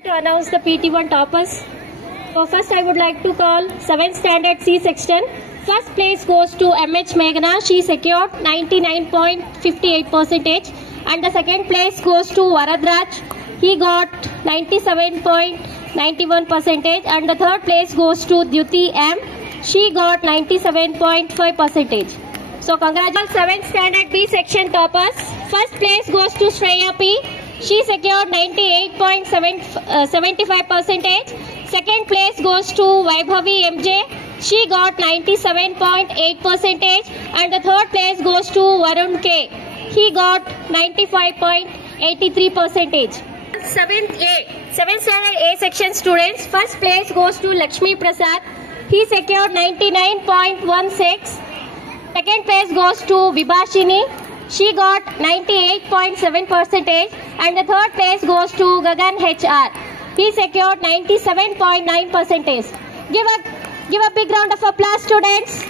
To announce the PT1 toppers. So first I would like to call 7th standard C section. First place goes to MH Meghna. She secured 99.58%. And the second place goes to Varadraj. He got 97.91%. And the third place goes to Dyuti M. She got 97.5%. So congratulations 7th standard B section toppers. First place goes to Shreya P. She secured 98.75%. Second place goes to Vaibhavi MJ. She got 97.8%. And the third place goes to Varun K. He got 95.83%. 7th standard A section students. First place goes to Lakshmi Prasad. He secured 99.16. Second place goes to Vibhashini. She got 98.7%. And the third place goes to Gagan HR. He secured 97.9%. Give a big round of applause, students.